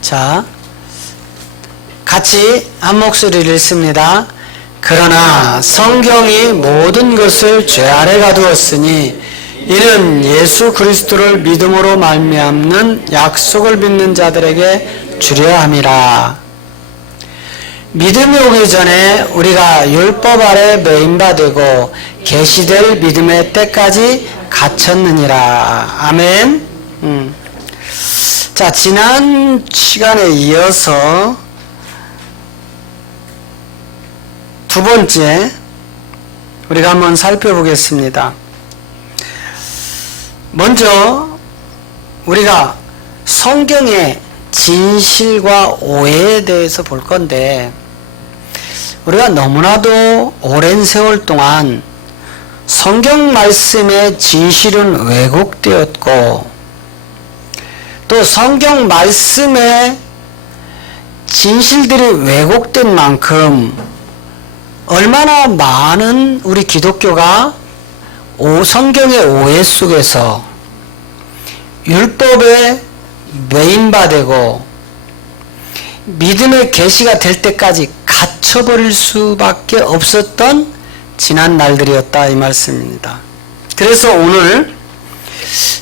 자, 같이 한 목소리를 읽습니다. 그러나 성경이 모든 것을 죄 아래 가두었으니 이는 예수 그리스도를 믿음으로 말미암는 약속을 믿는 자들에게 주려 함이라. 믿음이 오기 전에 우리가 율법 아래 매인바되고 계시될 믿음의 때까지 갇혔느니라. 아멘. 자, 지난 시간에 이어서 두 번째 우리가 한번 살펴보겠습니다. 먼저 우리가 성경의 진실과 오해에 대해서 볼 건데, 우리가 너무나도 오랜 세월 동안 성경 말씀의 진실은 왜곡되었고, 또 성경 말씀의 진실들이 왜곡된 만큼 얼마나 많은 우리 기독교가 성경의 오해 속에서 율법에 매인바되고 믿음의 계시가 될 때까지 갇혀버릴 수밖에 없었던 지난 날들이었다, 이 말씀입니다. 그래서 오늘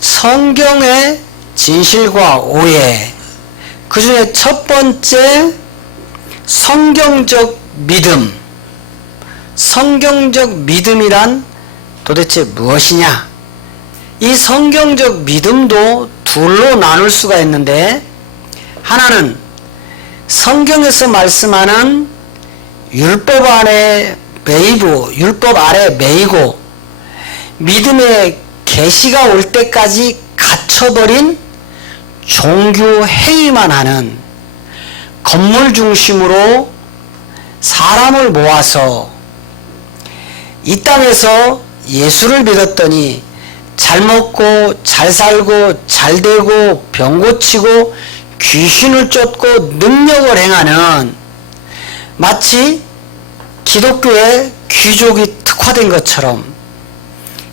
성경의 진실과 오해, 그 중에 첫 번째 성경적 믿음. 성경적 믿음이란 도대체 무엇이냐? 이 성경적 믿음도 둘로 나눌 수가 있는데, 하나는 성경에서 말씀하는 율법 아래 매이고 믿음의 계시가 올 때까지 갇혀버린 종교 행위만 하는, 건물 중심으로 사람을 모아서 이 땅에서 예수를 믿었더니 잘 먹고 잘 살고 잘 되고 병 고치고 귀신을 쫓고 능력을 행하는, 마치 기독교의 귀족이 특화된 것처럼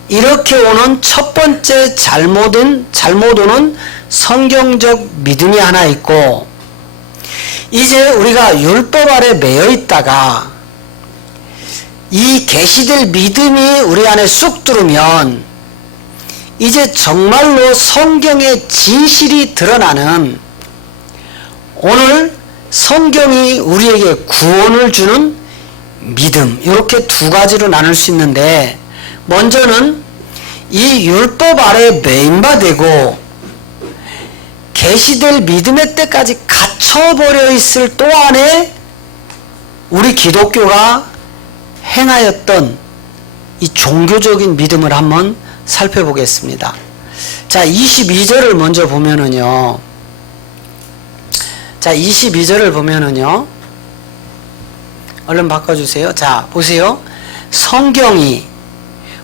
이렇게 오는 첫 번째 잘못 오는 성경적 믿음이 하나 있고, 이제 우리가 율법 아래 매여 있다가 이 계시될 믿음이 우리 안에 쑥 들어오면 이제 정말로 성경의 진실이 드러나는, 오늘 성경이 우리에게 구원을 주는 믿음, 이렇게 두 가지로 나눌 수 있는데, 먼저는 이 율법 아래 매인바되고 계시될 믿음의 때까지 갇혀버려 있을 동안에 우리 기독교가 행하였던 이 종교적인 믿음을 한번 살펴보겠습니다. 자, 22절을 먼저 보면은요. 자, 22절을 보면은요. 얼른 바꿔주세요. 자, 보세요. 성경이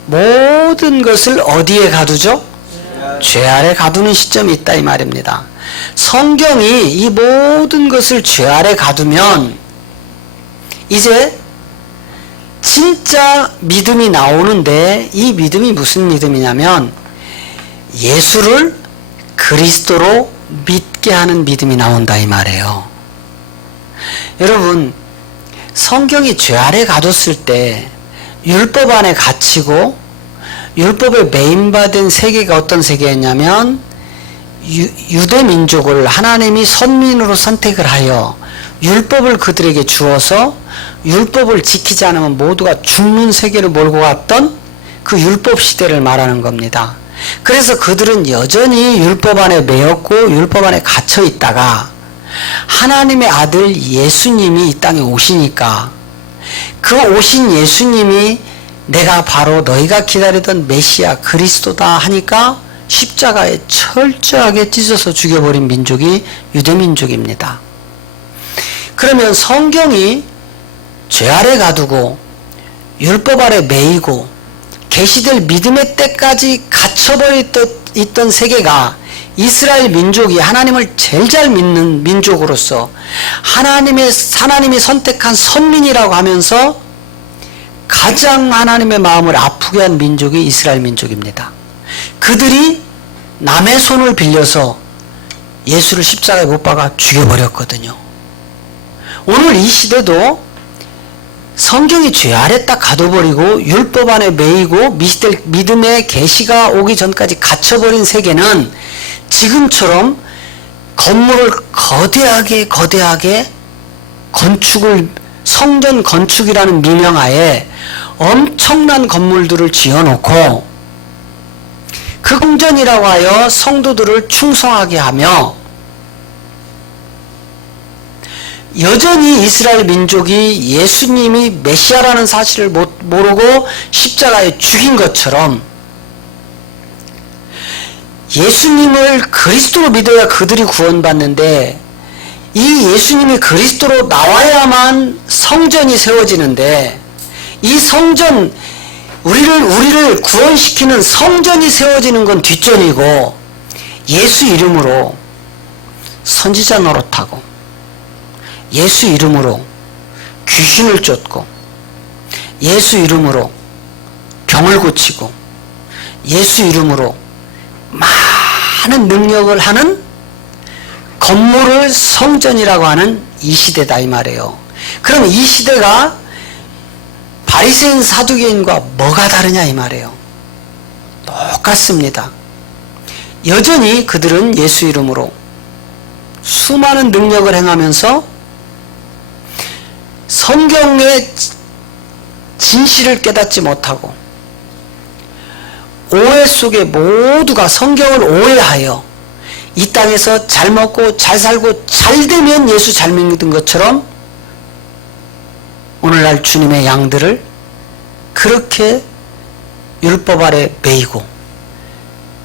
모든 것을 어디에 가두죠? 죄 아래 가두는 시점이 있다, 이 말입니다. 성경이 이 모든 것을 죄 아래 가두면 이제 진짜 믿음이 나오는데, 이 믿음이 무슨 믿음이냐면 예수를 그리스도로 믿게 하는 믿음이 나온다, 이 말이에요. 여러분, 성경이 죄 아래 가뒀을 때 율법 안에 갇히고 율법에 매인받은 세계가 어떤 세계였냐면, 유대 민족을 하나님이 선민으로 선택을 하여 율법을 그들에게 주어서 율법을 지키지 않으면 모두가 죽는 세계를 몰고 갔던 그 율법 시대를 말하는 겁니다. 그래서 그들은 여전히 율법 안에 매였고 율법 안에 갇혀 있다가 하나님의 아들 예수님이 이 땅에 오시니까, 그 오신 예수님이 내가 바로 너희가 기다리던 메시아 그리스도다 하니까 십자가에 철저하게 찢어서 죽여버린 민족이 유대민족입니다. 그러면 성경이 죄 아래 가두고 율법 아래 매이고 계시될 믿음의 때까지 갇혀버려 있던 세계가 이스라엘 민족이 하나님을 제일 잘 믿는 민족으로서 하나님이 선택한 선민이라고 하면서 가장 하나님의 마음을 아프게 한 민족이 이스라엘 민족입니다. 그들이 남의 손을 빌려서 예수를 십자가에 못 박아 죽여버렸거든요. 오늘 이 시대도 성경이 죄 아래 딱 가둬버리고 율법 안에 매이고 믿음의 계시가 오기 전까지 갇혀버린 세계는 지금처럼 건물을 거대하게 건축을 성전 건축이라는 미명하에 엄청난 건물들을 지어놓고 그 성전이라고 하여 성도들을 충성하게 하며 여전히 이스라엘 민족이 예수님이 메시아라는 사실을 모르고 십자가에 죽인 것처럼 예수님을 그리스도로 믿어야 그들이 구원받는데 이 예수님이 그리스도로 나와야만 성전이 세워지는데 이 성전 우리를 구원시키는 성전이 세워지는 건 뒷전이고 예수 이름으로 선지자 노릇하고 예수 이름으로 귀신을 쫓고 예수 이름으로 병을 고치고 예수 이름으로 많은 능력을 하는 건물을 성전이라고 하는 이 시대다 이 말이에요. 그럼 이 시대가 바리새인 사두개인과 뭐가 다르냐 이 말이에요. 똑같습니다. 여전히 그들은 예수 이름으로 수많은 능력을 행하면서 성경의 진실을 깨닫지 못하고 오해 속에 모두가 성경을 오해하여 이 땅에서 잘 먹고 잘 살고 잘 되면 예수 잘 믿는 것처럼 오늘날 주님의 양들을 그렇게 율법 아래 매이고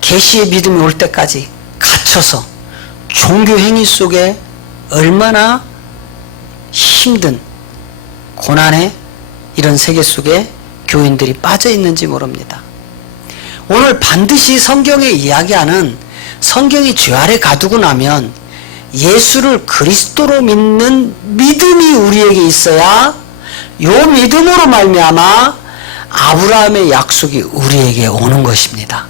계시의 믿음이 올 때까지 갇혀서 종교 행위 속에 얼마나 힘든 고난의 이런 세계 속에 교인들이 빠져 있는지 모릅니다. 오늘 반드시 성경에 이야기하는 성경이 죄 아래 가두고 나면 예수를 그리스도로 믿는 믿음이 우리에게 있어야 요 믿음으로 말미암아 아브라함의 약속이 우리에게 오는 것입니다.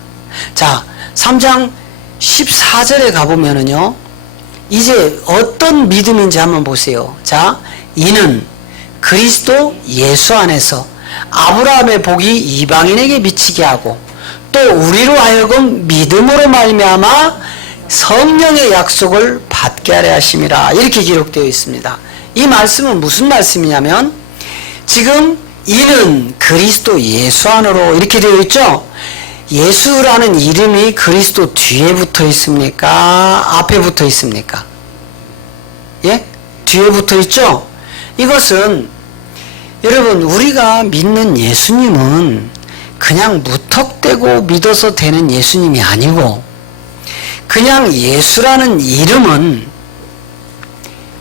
자, 3장 14절에 가보면은요, 이제 어떤 믿음인지 한번 보세요. 자, 이는 그리스도 예수 안에서 아브라함의 복이 이방인에게 미치게 하고 또 우리로 하여금 믿음으로 말미암아 성령의 약속을 받게 하려 하심이라 이렇게 기록되어 있습니다. 이 말씀은 무슨 말씀이냐면 지금 이는 그리스도 예수 안으로 이렇게 되어 있죠. 예수라는 이름이 그리스도 뒤에 붙어 있습니까? 앞에 붙어 있습니까? 예? 뒤에 붙어 있죠? 이것은 여러분 우리가 믿는 예수님은 그냥 무턱대고 믿어서 되는 예수님이 아니고 그냥 예수라는 이름은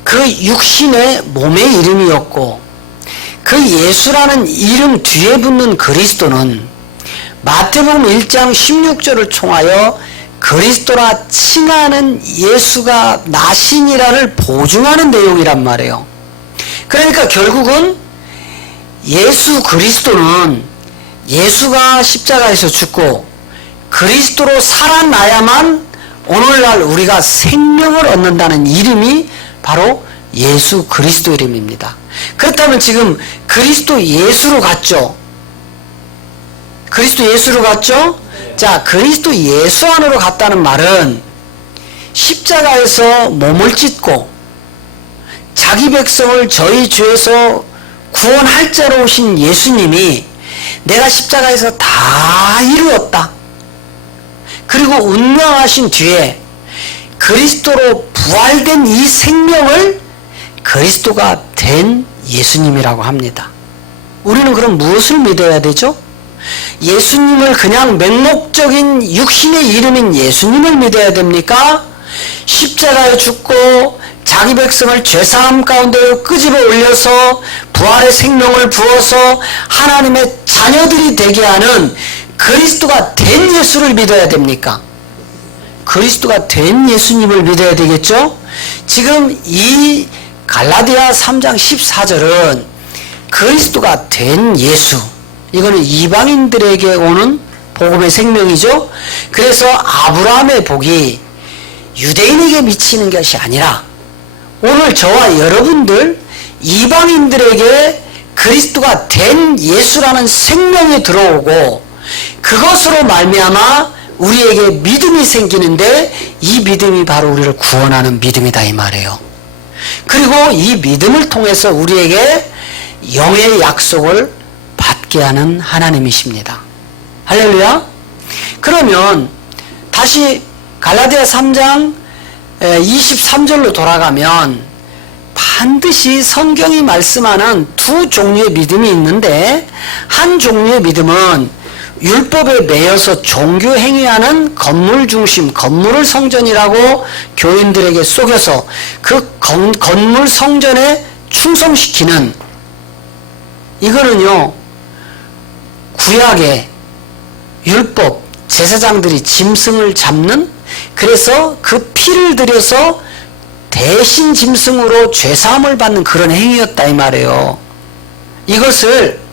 그 육신의 몸의 이름이었고 그 예수라는 이름 뒤에 붙는 그리스도는 마태복음 1장 16절을 총하여 그리스도라 칭하는 예수가 나신이라를 보증하는 내용이란 말이에요. 그러니까 결국은 예수 그리스도는 예수가 십자가에서 죽고 그리스도로 살아나야만 오늘날 우리가 생명을 얻는다는 이름이 바로 예수 그리스도 이름입니다. 그렇다면 지금 그리스도 예수로 갔죠? 그리스도 예수로 갔죠? 자, 그리스도 예수 안으로 갔다는 말은 십자가에서 몸을 찢고 자기 백성을 저희 죄에서 구원할 자로 오신 예수님이 내가 십자가에서 다 이루었다. 그리고 운명하신 뒤에 그리스도로 부활된 이 생명을 그리스도가 된 예수님이라고 합니다. 우리는 그럼 무엇을 믿어야 되죠? 예수님을 그냥 맹목적인 육신의 이름인 예수님을 믿어야 됩니까? 십자가에 죽고 자기 백성을 죄사함 가운데 끄집어 올려서 부활의 생명을 부어서 하나님의 자녀들이 되게 하는 그리스도가 된 예수를 믿어야 됩니까? 그리스도가 된 예수님을 믿어야 되겠죠? 지금 이 갈라디아 3장 14절은 그리스도가 된 예수, 이거는 이방인들에게 오는 복음의 생명이죠. 그래서 아브라함의 복이 유대인에게 미치는 것이 아니라 오늘 저와 여러분들 이방인들에게 그리스도가 된 예수라는 생명이 들어오고 그것으로 말미암아 우리에게 믿음이 생기는데 이 믿음이 바로 우리를 구원하는 믿음이다 이 말이에요. 그리고 이 믿음을 통해서 우리에게 영의 약속을 받게 하는 하나님이십니다. 할렐루야. 그러면 다시 갈라디아 3장 23절로 돌아가면 반드시 성경이 말씀하는 두 종류의 믿음이 있는데 한 종류의 믿음은 율법에 매여서 종교 행위하는 건물 중심, 건물을 성전이라고 교인들에게 속여서 그 건물 성전에 충성시키는, 이거는요 구약의 율법 제사장들이 짐승을 잡는, 그래서 그 피를 들여서 대신 짐승으로 죄사함을 받는 그런 행위였다 이 말이에요. 이것을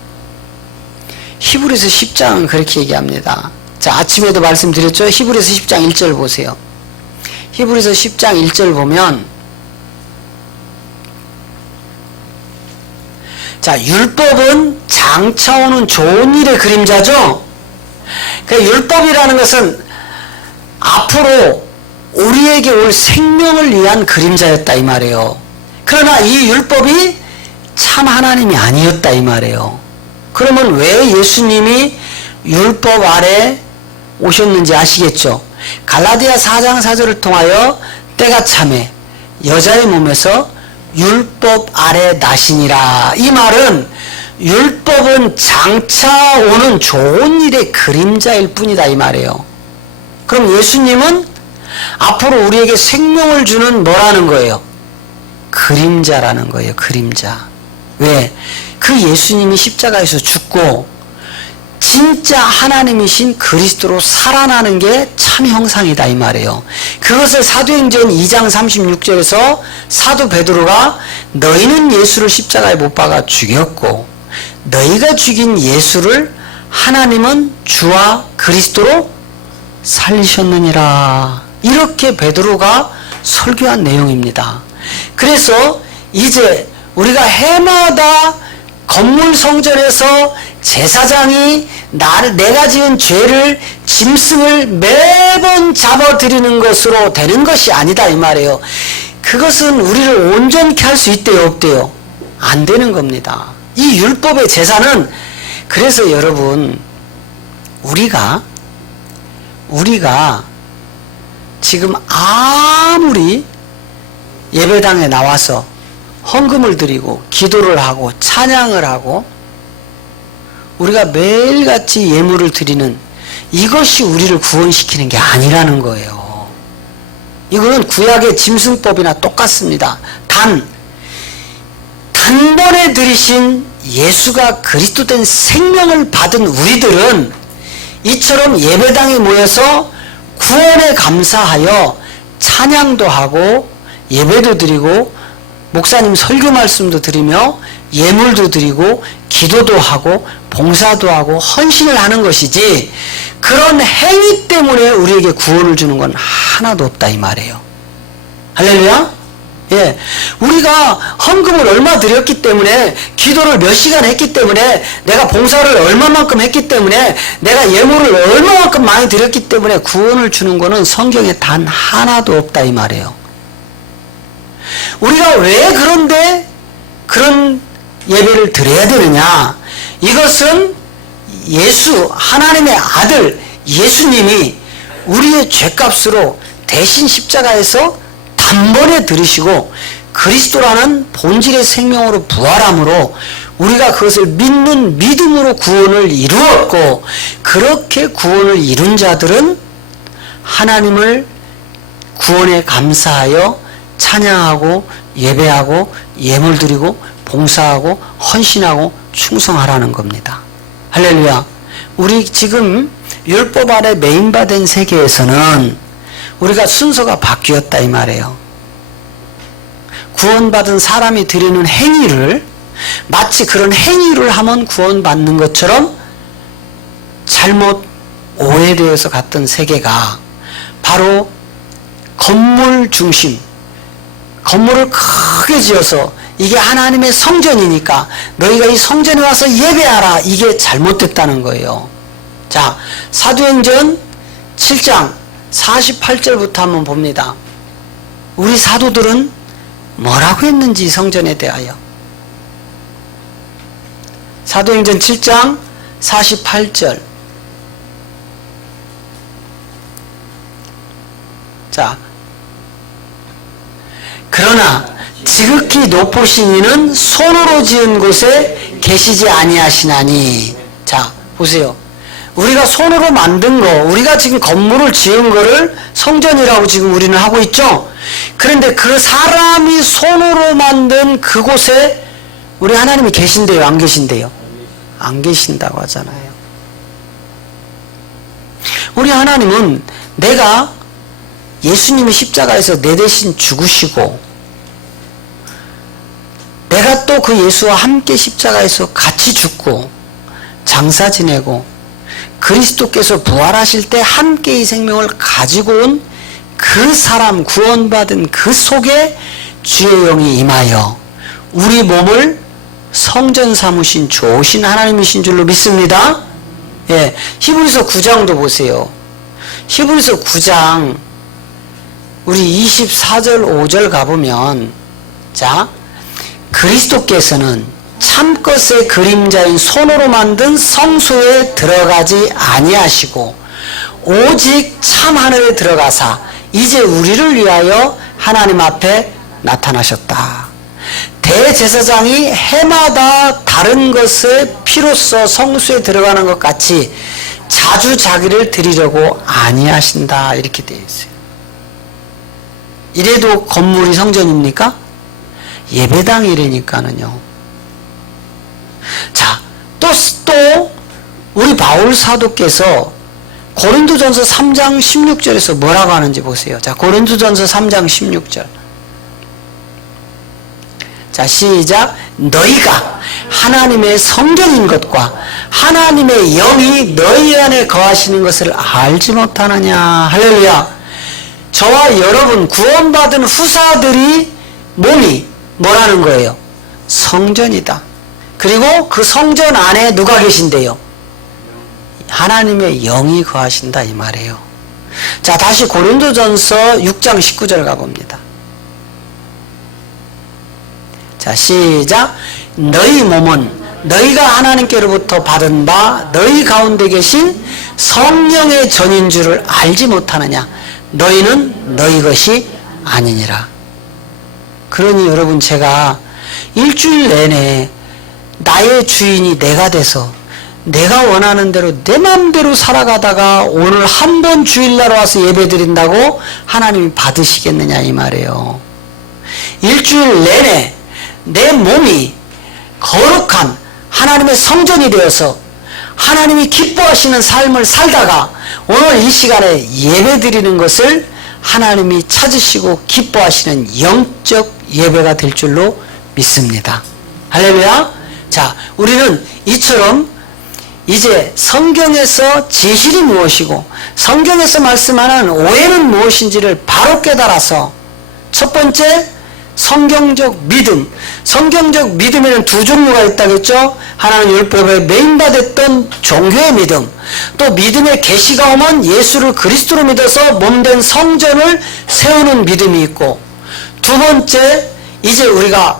히브리서 10장은 그렇게 얘기합니다. 자, 아침에도 말씀드렸죠. 히브리서 10장 1절 보세요. 히브리서 10장 1절 보면, 자, 율법은 장차 오는 좋은 일의 그림자죠. 그 율법이라는 것은 앞으로 우리에게 올 생명을 위한 그림자였다 이 말이에요. 그러나 이 율법이 참 하나님이 아니었다 이 말이에요. 그러면 왜 예수님이 율법 아래 오셨는지 아시겠죠? 갈라디아 4장 4절을 통하여 때가 참에 여자의 몸에서 율법 아래 나시니라. 이 말은 율법은 장차 오는 좋은 일의 그림자일 뿐이다 이 말이에요. 그럼 예수님은 앞으로 우리에게 생명을 주는 뭐라는 거예요? 그림자라는 거예요. 그림자. 왜? 그 예수님이 십자가에서 죽고 진짜 하나님이신 그리스도로 살아나는 게 참 형상이다 이 말이에요. 그것을 사도행전 2장 36절에서 사도 베드로가 너희는 예수를 십자가에 못 박아 죽였고 너희가 죽인 예수를 하나님은 주와 그리스도로 살리셨느니라. 이렇게 베드로가 설교한 내용입니다. 그래서 이제 우리가 해마다 건물 성전에서 제사장이 내가 지은 죄를 짐승을 매번 잡아들이는 것으로 되는 것이 아니다 이 말이에요. 그것은 우리를 온전케 할 수 있대요 없대요? 안 되는 겁니다. 이 율법의 제사는, 그래서 여러분 우리가 지금 아무리 예배당에 나와서 헌금을 드리고 기도를 하고 찬양을 하고 우리가 매일같이 예물을 드리는 이것이 우리를 구원시키는 게 아니라는 거예요. 이거는 구약의 짐승법이나 똑같습니다. 단번에 들이신 예수가 그리스도 된 생명을 받은 우리들은 이처럼 예배당에 모여서 구원에 감사하여 찬양도 하고 예배도 드리고 목사님 설교 말씀도 드리며 예물도 드리고 기도도 하고 봉사도 하고 헌신을 하는 것이지, 그런 행위 때문에 우리에게 구원을 주는 건 하나도 없다 이 말이에요. 할렐루야. 예, 우리가 헌금을 얼마 드렸기 때문에, 기도를 몇 시간 했기 때문에, 내가 봉사를 얼마만큼 했기 때문에, 내가 예물을 얼마만큼 많이 드렸기 때문에 구원을 주는 거는 성경에 단 하나도 없다 이 말이에요. 우리가 왜 그런데 그런 예배를 드려야 되느냐? 이것은 예수, 하나님의 아들 예수님이 우리의 죄값으로 대신 십자가에서 단번에 들으시고 그리스도라는 본질의 생명으로 부활함으로 우리가 그것을 믿는 믿음으로 구원을 이루었고, 그렇게 구원을 이룬 자들은 하나님을 구원에 감사하여 찬양하고 예배하고 예물 드리고 봉사하고 헌신하고 충성하라는 겁니다. 할렐루야. 우리 지금 율법 아래 매인받은 세계에서는 우리가 순서가 바뀌었다 이 말이에요. 구원받은 사람이 드리는 행위를 마치 그런 행위를 하면 구원받는 것처럼 잘못 오해되어서 갔던 세계가 바로 건물 중심, 건물을 크게 지어서 이게 하나님의 성전이니까 너희가 이 성전에 와서 예배하라, 이게 잘못됐다는 거예요. 자, 사도행전 7장 48절부터 한번 봅니다. 우리 사도들은 뭐라고 했는지 성전에 대하여. 사도행전 7장 48절. 자, 그러나 지극히 높으신 이는 손으로 지은 곳에 계시지 아니하시나니. 자, 보세요. 우리가 손으로 만든 거, 우리가 지금 건물을 지은 거를 성전이라고 지금 우리는 하고 있죠. 그런데 그 사람이 손으로 만든 그곳에 우리 하나님이 계신대요, 안 계신대요? 안 계신다고 하잖아요. 우리 하나님은 내가 예수님이 십자가에서 내 대신 죽으시고 내가 또 그 예수와 함께 십자가에서 같이 죽고 장사 지내고 그리스도께서 부활하실 때 함께 이 생명을 가지고 온 그 사람, 구원받은 그 속에 주의 영이 임하여 우리 몸을 성전 삼으신 좋으신 하나님이신 줄로 믿습니다. 예, 히브리서 9장도 보세요. 히브리서 9장 우리 24절 5절 가보면, 자, 그리스도께서는 참것의 그림자인 손으로 만든 성소에 들어가지 아니하시고 오직 참 하늘에 들어가사 이제 우리를 위하여 하나님 앞에 나타나셨다. 대제사장이 해마다 다른 것의 피로써 성소에 들어가는 것 같이 자주 자기를 드리려고 아니하신다, 이렇게 되어 있어요. 이래도 건물이 성전입니까? 예배당이라니까는요. 자, 또 우리 바울 사도께서 고린도전서 3장 16절에서 뭐라고 하는지 보세요. 자, 고린도전서 3장 16절. 자, 시작. 너희가 하나님의 성전인 것과 하나님의 영이 너희 안에 거하시는 것을 알지 못하느냐. 할렐루야. 저와 여러분 구원받은 후사들이 몸이 뭐라는 거예요? 성전이다. 그리고 그 성전 안에 누가 계신대요? 하나님의 영이 거하신다, 이 말이에요. 자, 다시 고린도전서 6장 19절 가봅니다. 자, 시작. 너희 몸은 너희가 하나님께로부터 받은 바 너희 가운데 계신 성령의 전인 줄을 알지 못하느냐. 너희는 너희 것이 아니니라. 그러니 여러분, 제가 일주일 내내 나의 주인이 내가 돼서 내가 원하는 대로 내 마음대로 살아가다가 오늘 한 번 주일날 와서 예배 드린다고 하나님이 받으시겠느냐, 이 말이에요. 일주일 내내 내 몸이 거룩한 하나님의 성전이 되어서 하나님이 기뻐하시는 삶을 살다가 오늘 이 시간에 예배 드리는 것을 하나님이 찾으시고 기뻐하시는 영적 예배가 될 줄로 믿습니다. 할렐루야. 자, 우리는 이처럼 이제 성경에서 진실이 무엇이고 성경에서 말씀하는 오해는 무엇인지를 바로 깨달아서, 첫 번째, 성경적 믿음. 성경적 믿음에는 두 종류가 있다겠죠. 하나는 율법에 매인받았던 종교의 믿음, 또 믿음의 계시가 오면 예수를 그리스도로 믿어서 몸된 성전을 세우는 믿음이 있고, 두 번째, 이제 우리가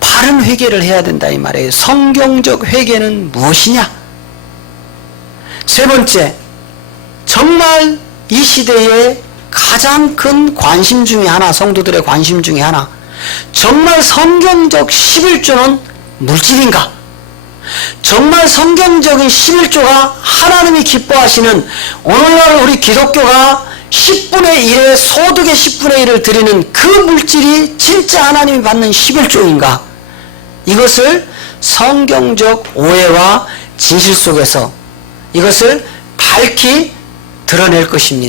바른 회개를 해야 된다, 이 말이에요. 성경적 회개는 무엇이냐? 세 번째, 정말 이 시대에 가장 큰 관심 중에 하나, 성도들의 관심 중에 하나, 정말 성경적 11조는 물질인가? 정말 성경적인 11조가 하나님이 기뻐하시는, 오늘날 우리 기독교가 10분의 1의 소득의 10분의 1을 드리는 그 물질이 진짜 하나님이 받는 11조인가? 이것을 성경적 오해와 진실 속에서 이것을 밝히 드러낼 것입니다.